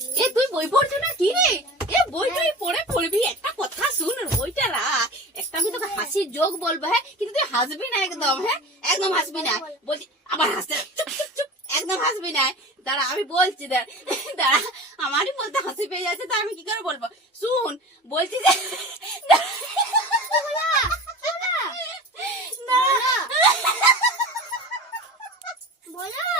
এ, তুই বই পড়ছো না কি রে? এ বই তুই পড়ে পড়বি। একটা কথা শুন, বইটা রাখ। একটা আমি তোকে হাসির যোগ বলব হ্যাঁ? কিন্তু তুই হাসবি না একদম হ্যাঁ? একদম হাসবি না। বলছি, আবার হাসতে একদম হাসবি না। দাঁড়া, আমি বলছি, দাঁড়া দাঁড়া। আমারই বলতে হাসি পেয়ে যাচ্ছে, তা আমি কি করে বলব? শুন, বলছি যে বলো।